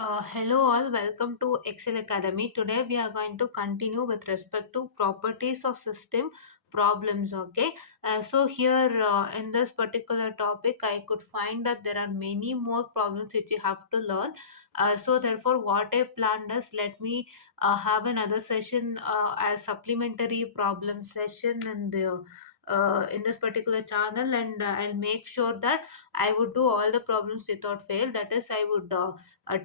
Hello all, welcome to Excel Academy. Today we are going to continue with respect to properties of system problems. Okay, so here in this particular topic, I could find that there are many more problems which you have to learn. So therefore, what I planned is let me have another session as supplementary problem session in this particular channel, and I'll make sure that I would do all the problems without fail. That is, I would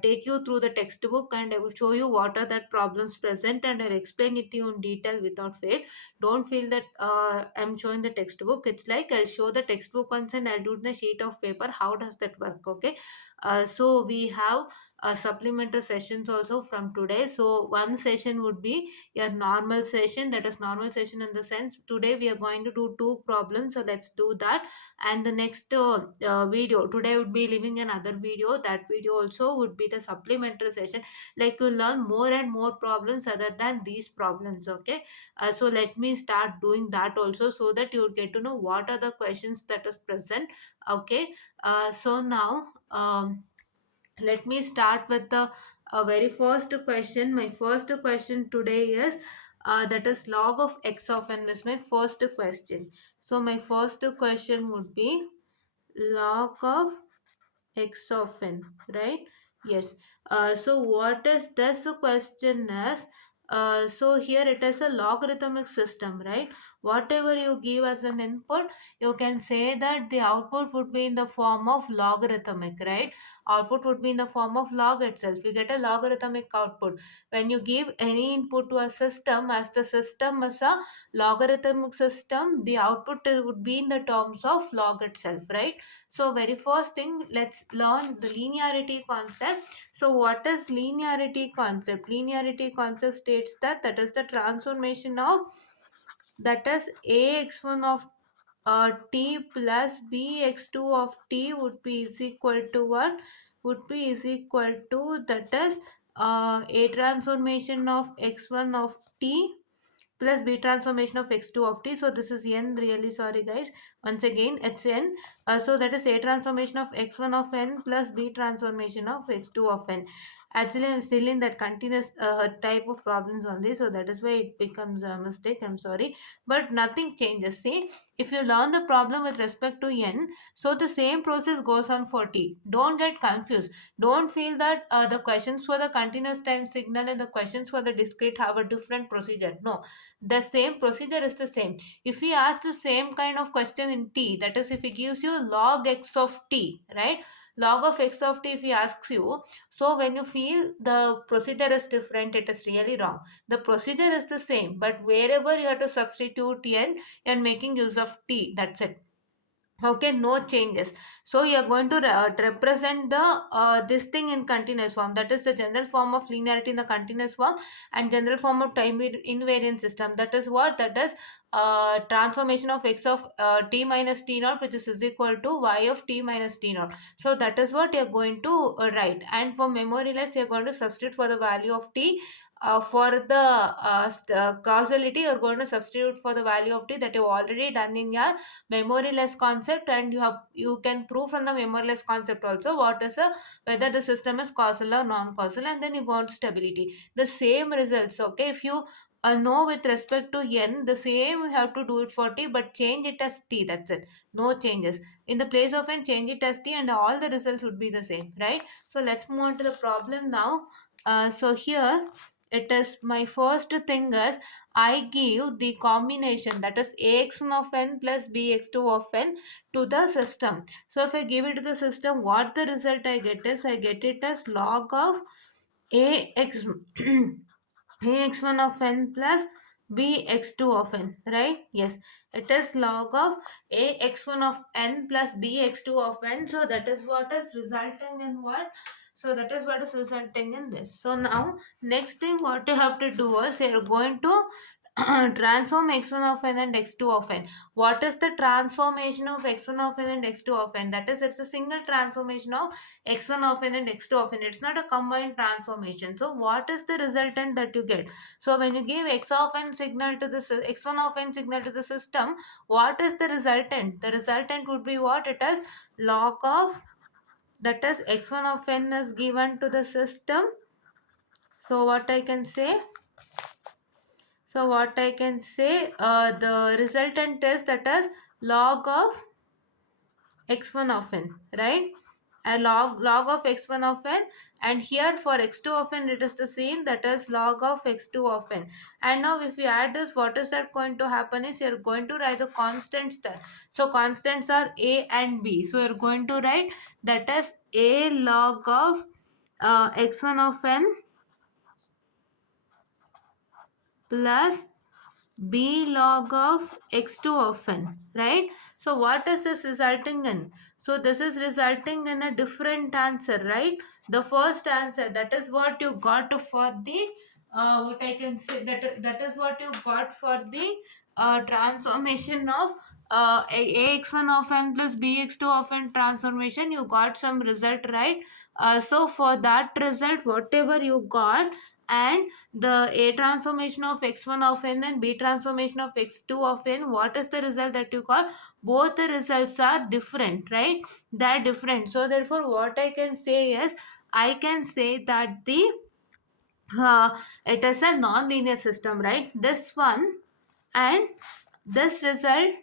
take you through the textbook and I will show you what are that problems present, and I'll explain it to you in detail without fail. Don't feel that I'm showing the textbook. It's like I'll show the textbook once and I'll do the sheet of paper. How does that work? Okay. So we have supplementary sessions also from today. So one session would be a normal session. That is normal session in the sense today we are going to do two problems. So let's do that. And the next video today would be leaving another video. That video also would be the supplementary session, like you learn more and more problems other than these problems. Okay. So let me start doing that also, so that you would get to know what are the questions that is present. Okay. So now let me start with the very first question. My first question today is that is log of x of n is my first question. So my first question would be log of x of n, right? Yes. So what is this question is, so here it is a logarithmic system, right? Whatever you give as an input, you can say that the output would be in the form of logarithmic, right? Output would be in the form of log itself. You get a logarithmic output when you give any input to a system. As the system is a logarithmic system, the output would be in the terms of log itself, right? So very first thing, let's learn the linearity concept. So what is linearity concept? Linearity concept states that that is the transformation of, that is ax1 of t plus bx2 of t would be is equal to what? Would be is equal to, that is a transformation of x1 of t plus b transformation of x2 of t. So this is n, really sorry guys, once again it's n. So that is a transformation of x1 of n plus b transformation of x2 of n. Actually I'm still in that continuous type of problems only, so that is why it becomes a mistake, I'm sorry. But nothing changes. See, if you learn the problem with respect to n, so the same process goes on for t. Don't get confused. Don't feel that the questions for the continuous time signal and the questions for the discrete have a different procedure. No, the same procedure is the same. If we ask the same kind of question in t, that is if he gives you log x of t, right? Log of x of t if he asks you, so when you feel the procedure is different, it is really wrong. The procedure is the same, but wherever you have to substitute n, you are making use of t, that's it. Okay, no changes. So you are going to represent the this thing in continuous form. That is the general form of linearity in the continuous form, and general form of time invariant system. That is what? That is transformation of x of t minus t naught, which is equal to y of t minus t naught. So that is what you are going to write. And for memory less, you are going to substitute for the value of t. For the causality, you are going to substitute for the value of t that you have already done in your memoryless concept, and you can prove from the memoryless concept also what is a, whether the system is causal or non-causal, and then you go on to stability, the same results. Okay, if you know with respect to n, the same you have to do it for t, but change it as t, that's it. No changes. In the place of n, change it as t, and all the results would be the same, right? So let's move on to the problem now. So here it is, my first thing is, I give the combination, that is ax1 of n plus bx2 of n to the system. So if I give it to the system, what the result I get is, I get it as log of ax ax1 of n plus bx2 of n, right? Yes, it is log of ax1 of n plus bx2 of n. So that is what is resulting in what? So that is what is resulting in this. So now next thing what you have to do is, you are going to transform x1 of n and x2 of n. What is the transformation of x1 of n and x2 of n? That is, it's a single transformation of x1 of n and x2 of n. It's not a combined transformation. So what is the resultant that you get? So when you give x of n signal to the x1 of n signal to the system, what is the resultant? The resultant would be what? It is log of that is x1 of n is given to the system. So what I can say? The resultant is that is log of x1 of n, right? A log of x1 of n, and here for x2 of n it is the same, that is log of x2 of n. And now if you add this, what is that going to happen is you're going to write the constants there. So constants are a and b, so you're going to write that as a log of x1 of n plus b log of x2 of n, right? So what is this resulting in? So this is resulting in a different answer, right? The first answer, that is what you got for the what I can say, that is what you got for the transformation of ax1 of n plus bx2 of n transformation. You got some result, right? So for that result, whatever you got, and the A transformation of x1 of n and B transformation of x2 of n, what is the result that you got? Both the results are different, right? They're different. So therefore what I can say is, I can say that the it is a non-linear system, right? This one and this result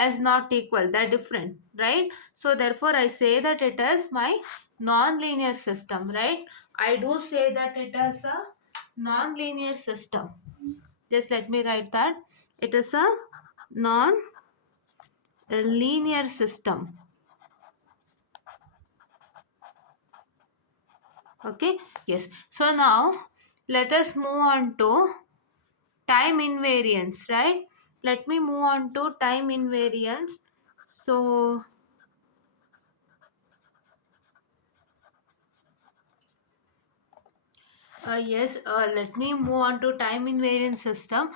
is not equal, they're different, right? So therefore I say that it is my non-linear system, right? I do say that it is a non-linear system. Just let me write that it is a non-linear system. Okay, yes. So now let us move on to time invariance, right? Let me move on to time invariance. So yes, let me move on to time invariant system.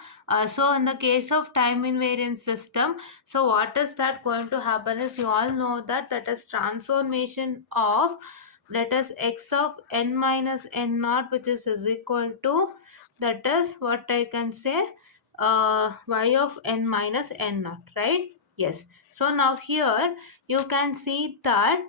So in the case of time invariant system, so what is that going to happen is, you all know that that is transformation of, that is x of n minus n naught, which is equal to, that is what I can say, y of n minus n naught, right? Yes. So now here you can see that,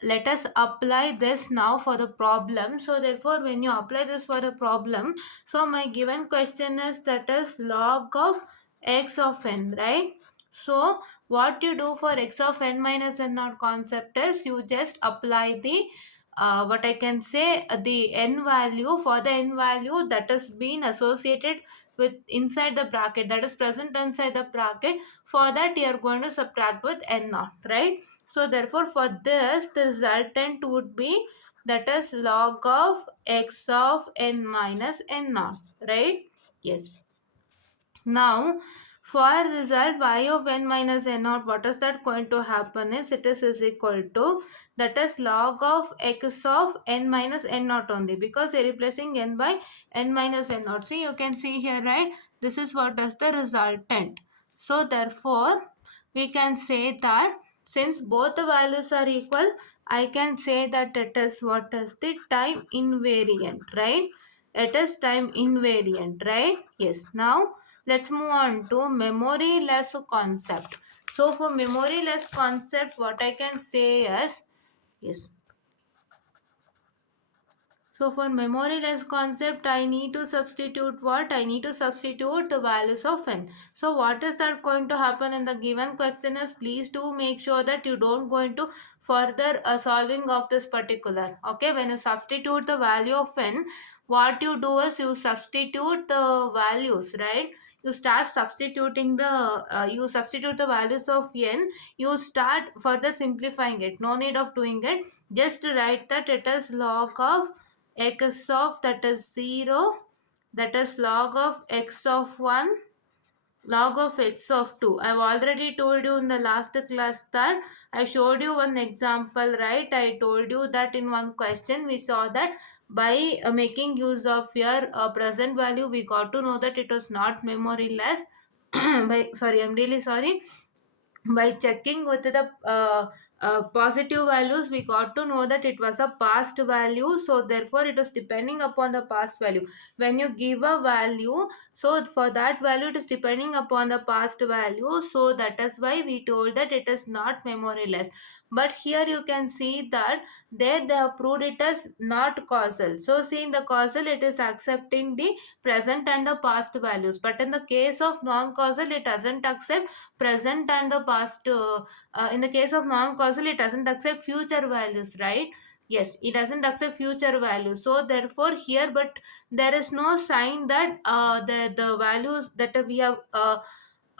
let us apply this now for the problem. So therefore when you apply this for the problem, so my given question is, that is log of x of n, right? So what you do for x of n minus n naught concept is, you just apply the what I can say, the n value, for the n value that is being associated with inside the bracket, that is present inside the bracket, for that you are going to subtract with n naught, right? So therefore for this, the resultant would be, that is log of x of n minus n naught, right? Yes. Now for result y of n minus n naught, what is that going to happen is, it is equal to, that is log of x of n minus n naught only, because they are replacing n by n minus n naught. See, you can see here, right? This is what is the resultant. So therefore we can say that since both the values are equal, I can say that it is what is the time invariant, right? It is time invariant, right? Yes. Now let's move on to memory-less concept. So for memory-less concept, what I can say is, yes. So for memory-less concept, I need to substitute what? I need to substitute the values of n. So what is that going to happen in the given question is, please do make sure that you don't go into further solving of this particular. Okay, when you substitute the value of n, what you do is you substitute the values, right? You start substituting you substitute the values of n, you start further simplifying it. No need of doing it. Just write that it is log of x of, that is 0, that is log of x of 1, log of x of 2. I've already told you in the last class that I showed you one example, right? I told you that in one question we saw that by making use of your present value, we got to know that it was not memory less. I'm really sorry, by checking with the positive values, we got to know that it was a past value, so therefore it is depending upon the past value. When you give a value, so for that value it is depending upon the past value, so that is why we told that it is not memoryless. But here you can see that there they have proved it as not causal. So see, in the causal it is accepting the present and the past values, but in the case of non-causal it doesn't accept present and the past. In the case of non-causal, it doesn't accept future values, right? Yes, it doesn't accept future values. So therefore here, but there is no sign that the values that we have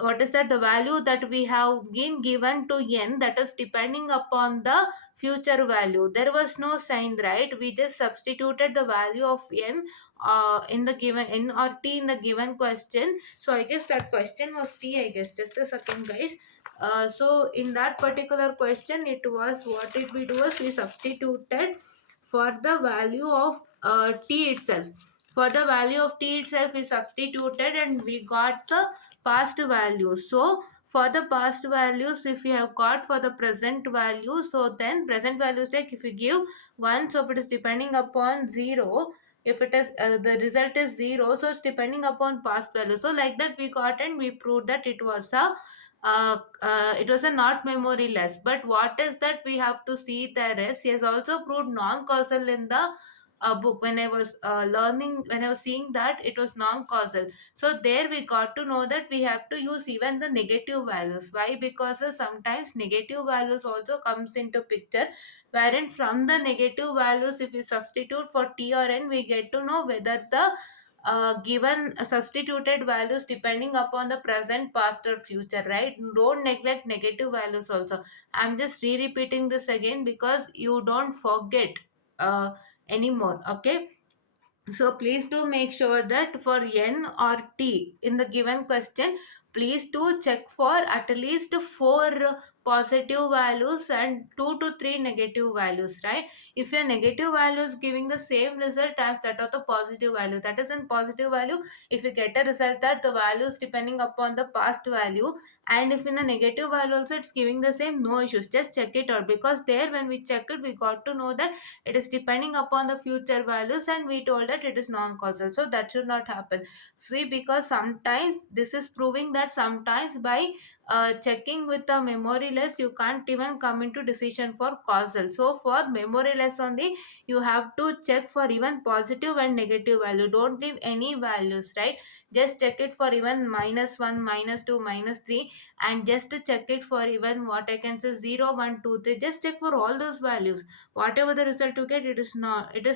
what is that, the value that we have been given to n, that is depending upon the future value. There was no sign, right? We just substituted the value of n in the given n or t in the given question. So I guess that question was t, I guess. Just a second, guys. So in that particular question, it was, what did we do is we substituted for the value of t itself. For the value of t itself, we substituted and we got the past value. So for the past values, if we have got for the present value, so then present values, like if you give 1, so if it is depending upon 0, if it is the result is 0, so it's depending upon past value. So like that we got and we proved that it was a not memoryless. But what is that we have to see there is, he has also proved non-causal in the book. When I was learning, when I was seeing that it was non-causal, so there we got to know that we have to use even the negative values. Why? Because sometimes negative values also comes into picture, wherein from the negative values, if we substitute for t or n, we get to know whether the given substituted values depending upon the present, past or future, right? Don't neglect negative values also. I'm just repeating this again because you don't forget uh, anymore, okay? So please do make sure that for n or t in the given question, please do check for at least 4 positive values and 2 to 3 negative values, right? If your negative value is giving the same result as that of the positive value, that is in positive value, if you get a result that the values depending upon the past value, and if in the negative value also it's giving the same, no issues, just check it out. Because there when we check it, we got to know that it is depending upon the future values, and we told that it is non-causal, so that should not happen. See, because sometimes this is proving that sometimes by checking with the memory less, you can't even come into decision for causal. So for memory less only, you have to check for even positive and negative value. Don't leave any values, right? Just check it for even -1, -2, -3, and just to check it for even what I can say 0, 1, 2, 3. Just check for all those values. Whatever the result you get, it is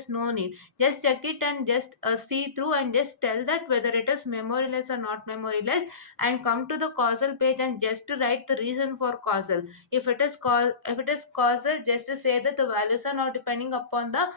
no need. Just check it and just see through and just tell that whether it is memoryless or not memoryless, and come to the causal page and just to write the reason for causal. If it is causal, just to say that the values are not depending upon the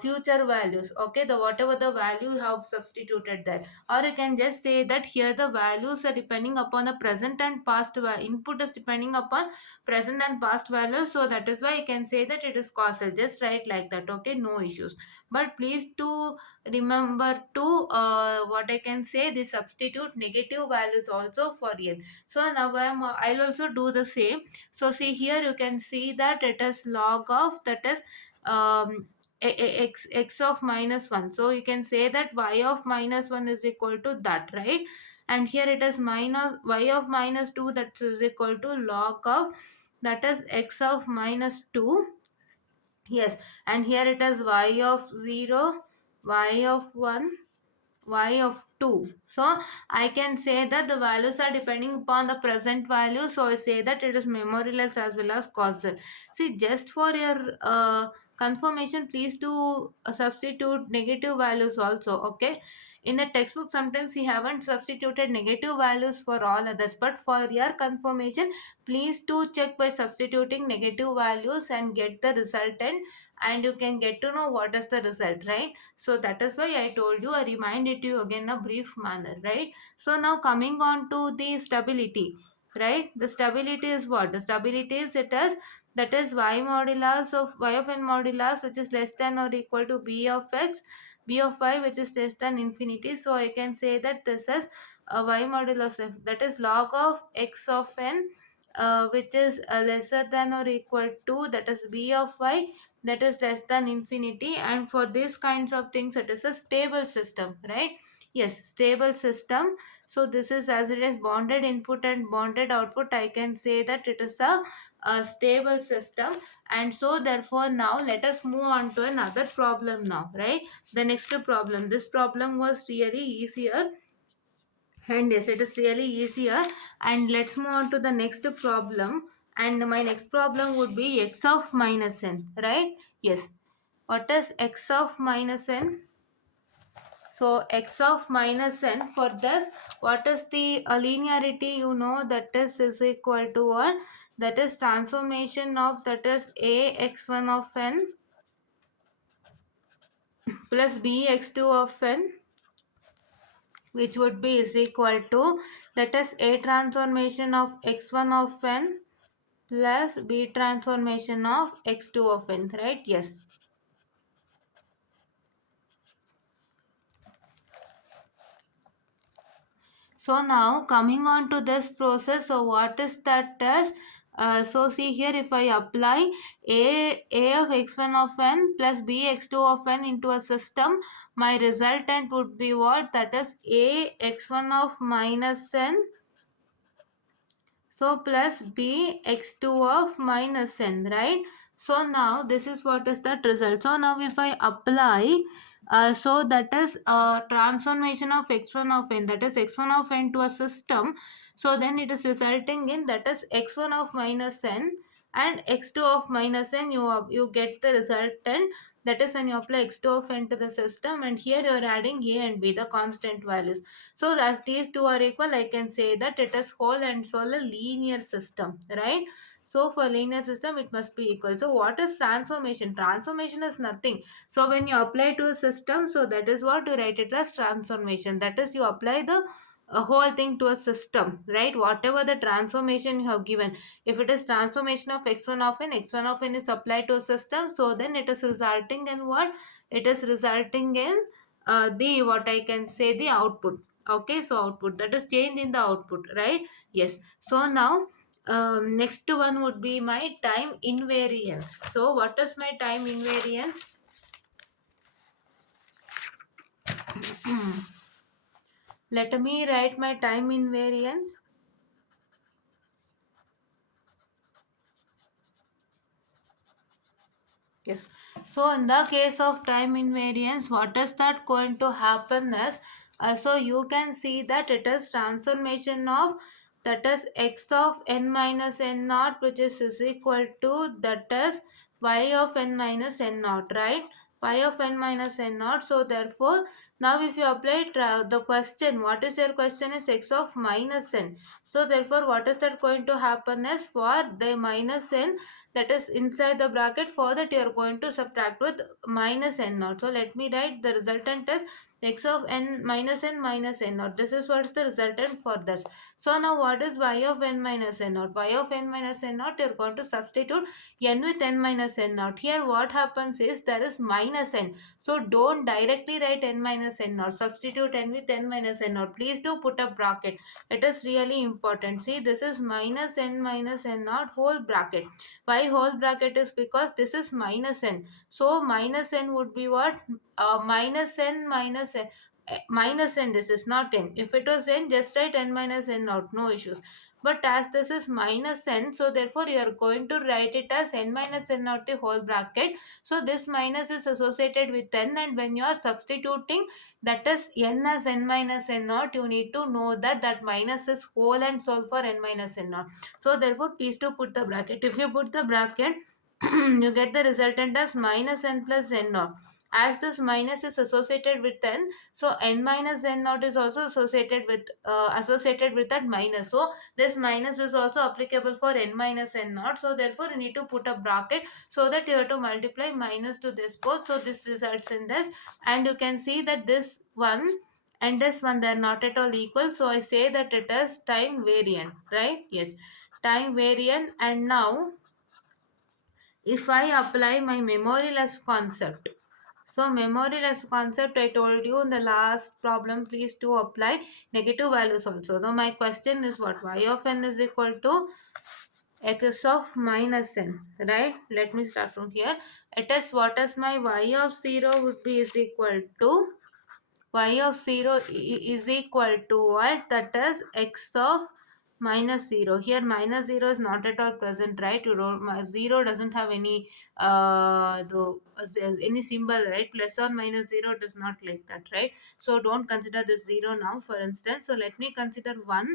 future values, okay, the whatever the value you have substituted there. Or you can just say that here the values are depending upon the present and past input is depending upon present and past values, so that is why I can say that it is causal. Just write like that, okay, no issues. But please to remember to what I can say, the substitute negative values also for n. So now I'll also do the same. So see, here you can see that it is log of, that is um x of -1. So you can say that y of -1 is equal to that, right? And here it is minus y of -2, that is equal to log of, that is x of -2. Yes, and here it is y of 0, y of 1, y of 2. So I can say that the values are depending upon the present value, so I say that it is memoryless as well as causal. See, just for your confirmation, please do substitute negative values also, okay? In the textbook sometimes we haven't substituted negative values for all others, but for your confirmation, please do check by substituting negative values and get the resultant, and you can get to know what is the result, right? So that is why I told you, I reminded you again in a brief manner, right? So now coming on to the stability, right? The stability is what? The stability is, it is, that is y modulus of y of n modulus, which is less than or equal to b of x, b of y, which is less than infinity. So I can say that this is a y modulus f, that is log of x of n which is lesser than or equal to, that is b of y, that is less than infinity. And for these kinds of things, it is a stable system, right? Yes, stable system. So this is, as it is bounded input and bounded output, I can say that it is a stable system. And so therefore now let us move on to another problem now, right? The next problem, this problem was really easier, and yes, it is really easier. And let's move on to the next problem. And my next problem would be x of minus n, right? Yes. What is x of minus n? So x of minus n, for this, what is the linearity? You know, that is equal to what? That is transformation of, that is a x1 of n plus b x2 of n, which would be is equal to, that is a transformation of x1 of n plus b transformation of x2 of n, right? Yes. So now coming on to this process, so what is that test? So see here, if I apply a of x1 of n plus b x2 of n into a system, my resultant would be what? That is a x1 of minus n, so plus b x2 of minus n, right? So now this is what is that result. So now if I apply, so that is transformation of x1 of n, that is x1 of n to a system. So then it is resulting in, that is x1 of minus n and x2 of minus n, you get the resultant. That is when you apply x2 of n to the system, and here you are adding a and b, the constant values. So as these two are equal, I can say that it is whole and sole a linear system, right? So for linear system, it must be equal. So what is transformation? Transformation is nothing. So when you apply to a system, so that is what you write it as transformation. That is, you apply the whole thing to a system, right? Whatever the transformation you have given, if it is transformation of x1 of n, x1 of n is applied to a system, so then it is resulting in what? It is resulting in the, what I can say, the output. Okay, so output, that is change in the output, right? Yes. So now next one would be my time invariance. So what is my time invariance? Let me write my time invariance. Yes. So in the case of time invariance, what is that going to happen is, so you can see that it is transformation of, that is x of n minus n naught, which is equal to, that is y of n minus n naught, right? Y of n minus n naught. So therefore, now if you apply the question, what is your question is x of minus n. So therefore, what is that going to happen is, for the minus n, that is inside the bracket, for that you are going to subtract with minus n naught. So let me write the resultant as x of n minus n naught. This is what is the resultant for this. So now what is y of n minus n naught? Y of n minus n naught, you are going to substitute n with n minus n naught. Here what happens is, there is minus n, so don't directly write n minus n naught, substitute n with n minus n naught. Please do put a bracket, it is really important. See, this is minus n naught whole bracket. Why whole bracket is because this is minus n. So minus n would be what? Minus n minus n. Minus n, this is not n. If it was n, just write n minus n naught, no issues. But as this is minus n, so therefore you are going to write it as n minus n naught the whole bracket. So this minus is associated with n, and when you are substituting, that is n as n minus n naught, you need to know that that minus is whole and sole for n minus n naught. So therefore, please to put the bracket. If you put the bracket, you get the resultant as minus n plus n naught. As this minus is associated with n, so n minus n naught is also associated with that minus. So this minus is also applicable for n minus n naught. So therefore, you need to put a bracket, so that you have to multiply minus to this both. So this results in this, and you can see that this one and this one, they are not at all equal. So I say that it is time variant, right? Yes, time variant. And now if I apply my memory loss concept, So memoryless concept I told you in the last problem, please to apply negative values also. Now my question is what? Y of n is equal to x of minus n, right? Let me start from here. It is what is my y of 0 would be is equal to y of 0 is equal to what? That is x of minus 0. Here minus 0 is not at all present, right? 0 doesn't have any any symbol, right? Plus or minus 0 does not like that, right? So don't consider this 0 now, for instance. So let me consider 1.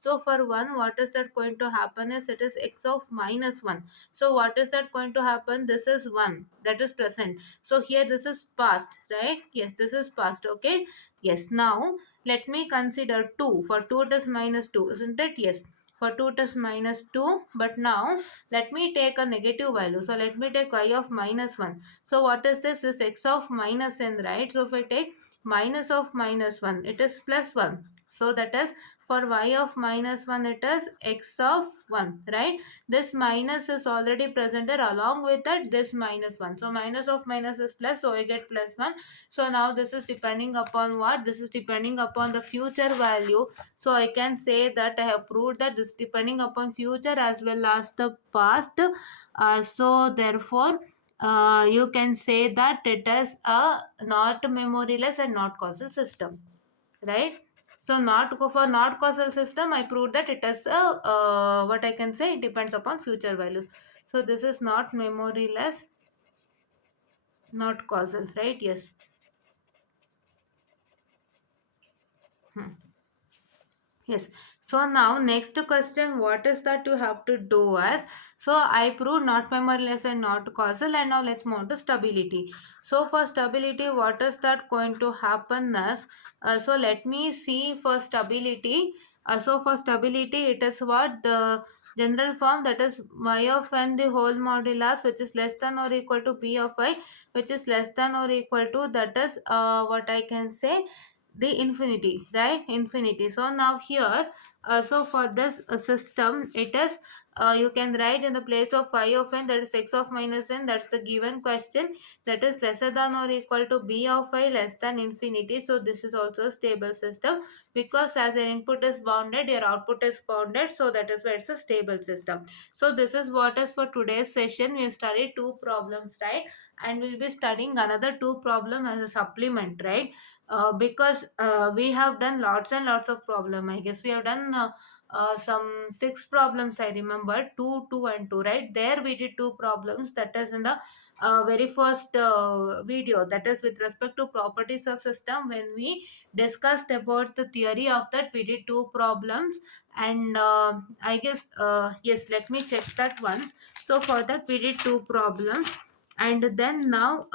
So for 1, what is that going to happen is it is x of minus 1. So what is that going to happen? This is 1, that is present. So here this is past, right? Yes, this is past. Okay. Yes. Now let me consider 2. For 2 it is minus 2, isn't it? Yes. For 2 it is minus 2. But now let me take a negative value. So let me take y of minus 1. So what is this? This is x of minus n, right? So if I take minus of minus 1, it is plus 1. So that is for y of minus 1, it is x of 1, right? This minus is already present there, along with that this minus 1. So minus of minus is plus, so I get plus 1. So now this is depending upon what? This is depending upon the future value. So I can say that I have proved that this depending upon future as well as the past. So therefore you can say that it is a not memoryless and not causal system, right? So not for not causal system, I proved that it is a what I can say, it depends upon future values. So this is not memoryless, not causal, right? Yes. Hmm. Yes. So now next question, what is that you have to do as? So I proved not memoryless and not causal, and now let's move on to stability. So for stability, what is that going to happen as? So let me see for stability. So for stability, it is what the general form, that is y of n the whole modulus, which is less than or equal to p of I, which is less than or equal to, that is what I can say, the infinity, right? Infinity. So now here, so for this system, it is you can write in the place of phi of n, that is x of minus n, that's the given question, that is lesser than or equal to b of I less than infinity. So this is also a stable system, because as an input is bounded, your output is bounded, so that is why it's a stable system. So this is what is for today's session. We have studied two problems, right? And we'll be studying another two problem as a supplement, right? Because we have done lots and lots of problem. I guess we have done some six problems. I remember two and two. Right there, we did two problems. That is in the very first video. That is with respect to properties of system. When we discussed about the theory of that, we did two problems. And I guess yes. Let me check that once. So for that, we did two problems. And then now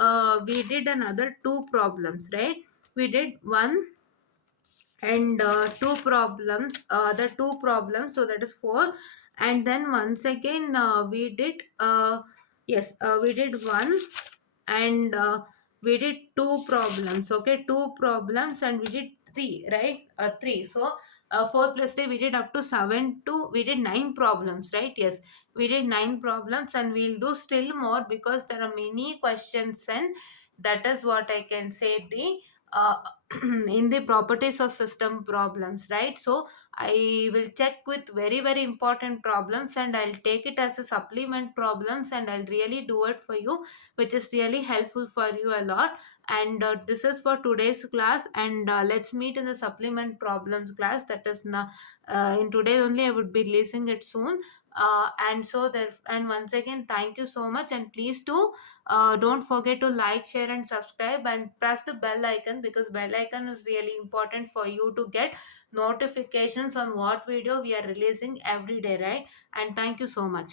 we did another two problems, right? We did one and two problems, the two problems, so that is four. And then once again we did yes, we did one, and we did two problems. Okay, two problems, and we did three, right? Three. So 4 plus 3, we did up to 7 to we did 9 problems, right? Yes, we did 9 problems, and we'll do still more because there are many questions, and that is what I can say the uh, in the properties of system problems, right? So I will check with very very important problems, and I'll take it as a supplement problems, and I'll really do it for you, which is really helpful for you a lot. And this is for today's class, and let's meet in the supplement problems class, that is in today only. I would be releasing it soon. And so there, and once again, thank you so much, and please do don't forget to like, share and subscribe, and press the bell icon, because bell icon is really important for you to get notifications on what video we are releasing every day, right? And thank you so much.